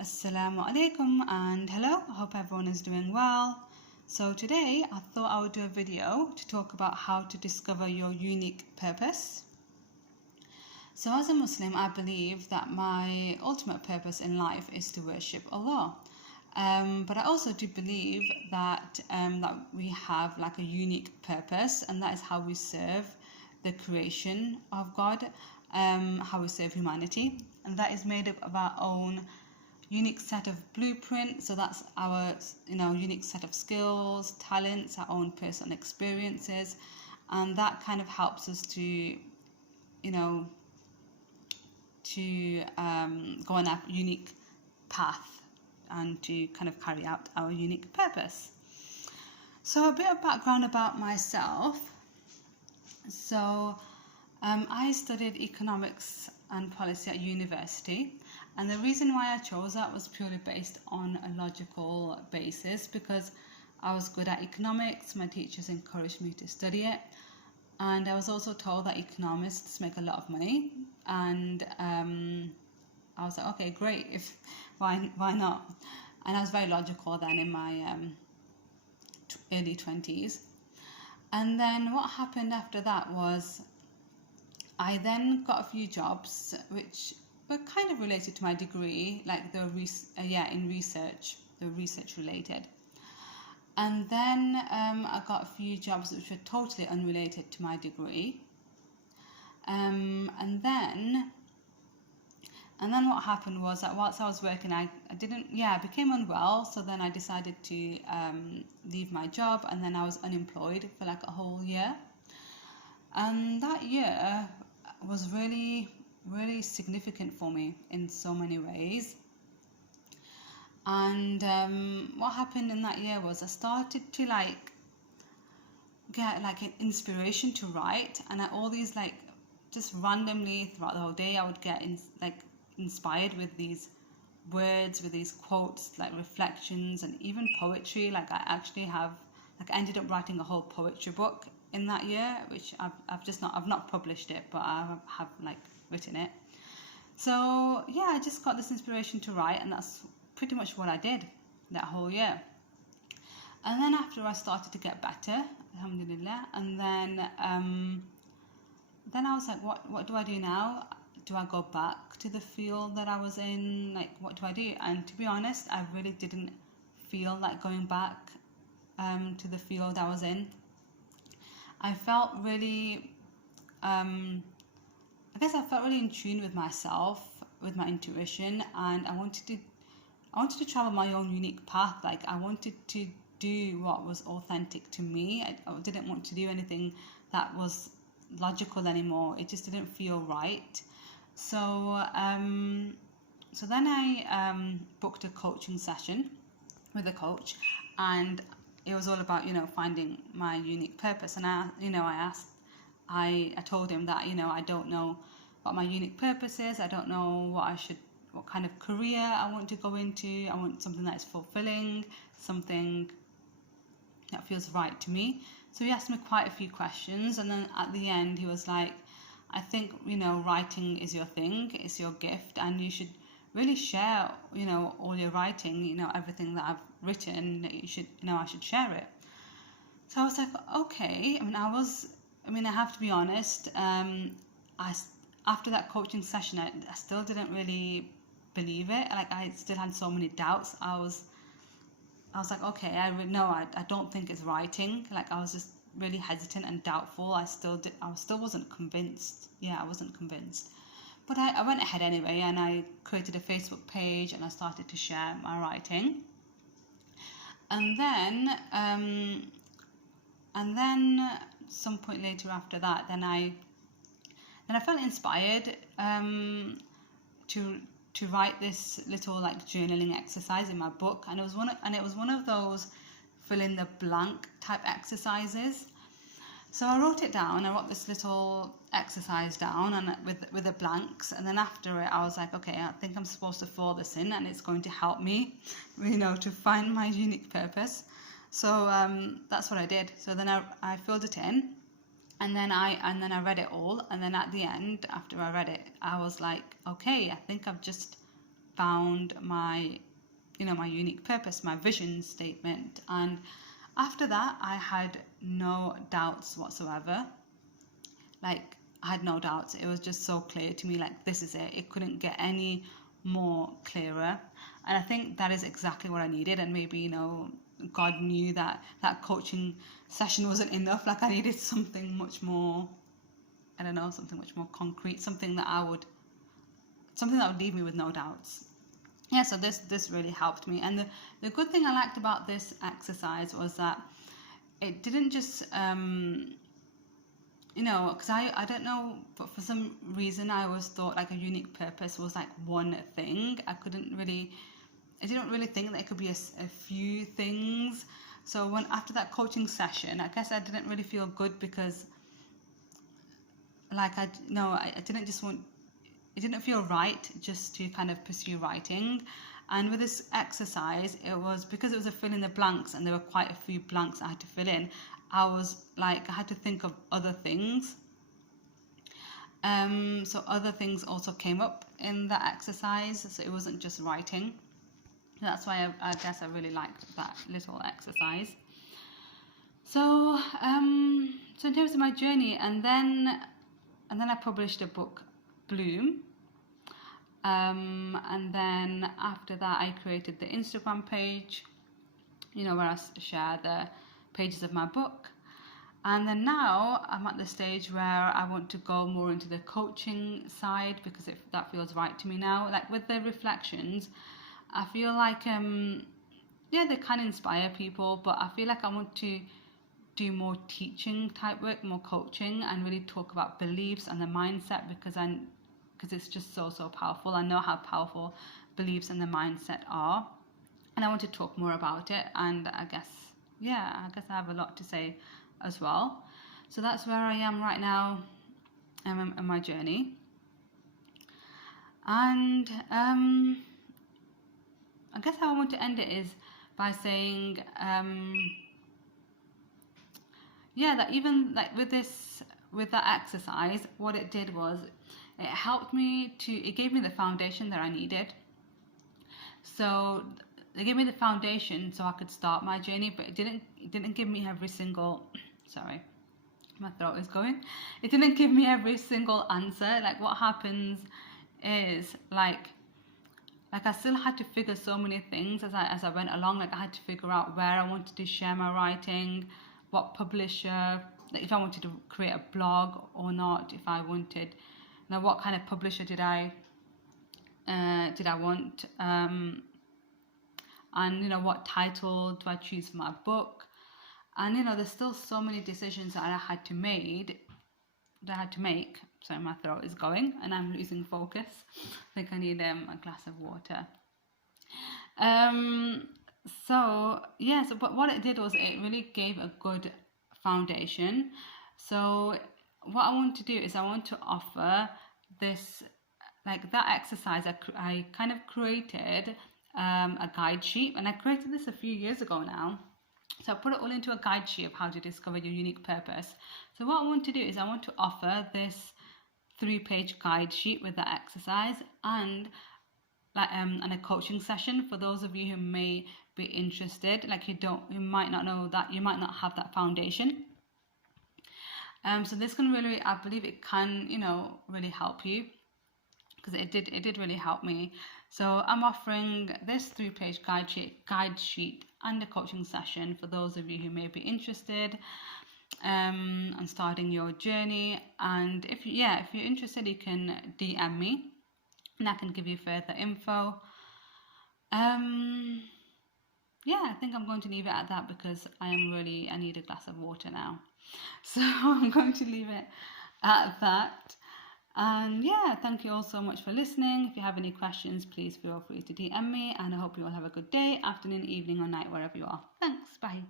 Assalamu alaikum and hello, I hope everyone is doing well. So today I thought I would do a video to talk about how to discover your unique purpose. So as a Muslim, I believe that my ultimate purpose in life is to worship Allah. But I also do believe that we have like a unique purpose, and that is how we serve the creation of God, how we serve humanity, and that is made up of our own unique set of blueprint. So that's our unique set of skills, talents, our own personal experiences, and that kind of helps us to go on a unique path and to kind of carry out our unique purpose. So a bit of background about myself. So I studied economics and policy at university, and the reason why I chose that was purely based on a logical basis, because I was good at economics, my teachers encouraged me to study it, and I was also told that economists make a lot of money, and I was like, okay, great, why not? And I was very logical then in my early 20s. And then what happened after that was I then got a few jobs which were kind of related to my degree, like they were in research, they were research related. And then I got a few jobs which were totally unrelated to my degree. And then what happened was that whilst I was working, I became unwell. So then I decided to leave my job, and then I was unemployed for like a whole year. And that year was really, really significant for me in so many ways. And what happened in that year was I started to get like an inspiration to write, and all these just randomly throughout the whole day I would get inspired with these words, with these quotes, like reflections and even poetry. I ended up writing a whole poetry book in that year, which I've not published it, but I have written it. So yeah, I just got this inspiration to write, and that's pretty much what I did that whole year. And then after I started to get better, alhamdulillah, and then I was like, what do I do now? Do I go back to the field that I was in? What do I do? And to be honest, I really didn't feel like going back to the field I was in. I felt really, I felt really in tune with myself, with my intuition, and I wanted to travel my own unique path. I wanted to do what was authentic to me. I didn't want to do anything that was logical anymore. It just didn't feel right. So then I booked a coaching session with a coach, and it was all about finding my unique purpose. And I told him that I don't know what my unique purpose is. I don't know what kind of career I want to go into. I want something that is fulfilling, something that feels right to me. So he asked me quite a few questions, and then at the end he was like, I think writing is your thing, it's your gift, and you should really share all your writing, everything that I've written. I should share it. So I was like, okay. I have to be honest, after that coaching session I still didn't really believe it. I still had so many doubts. I was like, okay, I don't think it's writing. I was just really hesitant and doubtful. I still wasn't convinced. I wasn't convinced. But I went ahead anyway, and I created a Facebook page, and I started to share my writing. And then some point later after that, then I felt inspired to write this little journaling exercise in my book, and it was one of those fill in the blank type exercises. So I wrote it down. I wrote this little exercise down, and with the blanks, and then after it I was like, okay, I think I'm supposed to fill this in, and it's going to help me to find my unique purpose. So that's what I did. So then I filled it in, and then I read it all, and then at the end, after I read it, I was like, okay, I think I've just found my unique purpose, my vision statement. And after that, I had no doubts whatsoever. Like, I had no doubts. It was just so clear to me, like, this is it. It couldn't get any more clearer. And I think that is exactly what I needed. And maybe, God knew that coaching session wasn't enough. Like, I needed something much more, something much more concrete, something that would leave me with no doubts. Yeah, so this really helped me. And the good thing I liked about this exercise was that it didn't just because I don't know, but for some reason I always thought like a unique purpose was like one thing. I didn't really think that it could be a few things. So after that coaching session, I guess I didn't really feel good, because like I it didn't feel right just to kind of pursue writing. And with this exercise, it was because it was a fill in the blanks, and there were quite a few blanks I had to fill in. I was like, I had to think of other things. So other things also came up in that exercise. So it wasn't just writing. That's why I guess I really liked that little exercise. So so in terms of my journey, and then I published a book, Bloom. And then after that, I created the Instagram page, where I share the pages of my book. And then now I'm at the stage where I want to go more into the coaching side, because that feels right to me now. Like with the reflections, I feel like they can inspire people, but I feel like I want to do more teaching type work, more coaching, and really talk about beliefs and the mindset, because it's just so powerful. I know how powerful beliefs and the mindset are, and I want to talk more about it. And I guess I have a lot to say as well. So that's where I am right now in my journey. And I guess how I want to end it is by saying that even like with that exercise, what it did was it helped me it gave me the foundation that I needed. So it gave me the foundation so I could start my journey, but it didn't give me every single, sorry, my throat is going. It didn't give me every single answer. Like what happens is like I still had to figure so many things as I went along. Like I had to figure out where I wanted to share my writing, what publisher, like if I wanted to create a blog or not, if I wanted, what kind of publisher did I want, and what title do I choose for my book. And there's still so many decisions that I had to make. Sorry, my throat is going and I'm losing focus. I think I need a glass of water. But what it did was it really gave a good foundation. So what I want to do is I want to offer this, like that exercise. I kind of created a guide sheet, and I created this a few years ago now. So I put it all into a guide sheet of how to discover your unique purpose. So what I want to do is I want to offer this 3-page guide sheet with that exercise, and a coaching session for those of you who may be interested. Like you might not know that, you might not have that foundation. So this can really, I believe it can, really help you, because it did really help me. So I'm offering this 3-page guide sheet and a coaching session for those of you who may be interested on starting your journey. And if you're interested, you can DM me and I can give you further info. I think I'm going to leave it at that, because I need a glass of water now. So I'm going to leave it at that. And thank you all so much for listening. If you have any questions, please feel free to DM me, and I hope you all have a good day, afternoon, evening or night, wherever you are. Thanks, bye.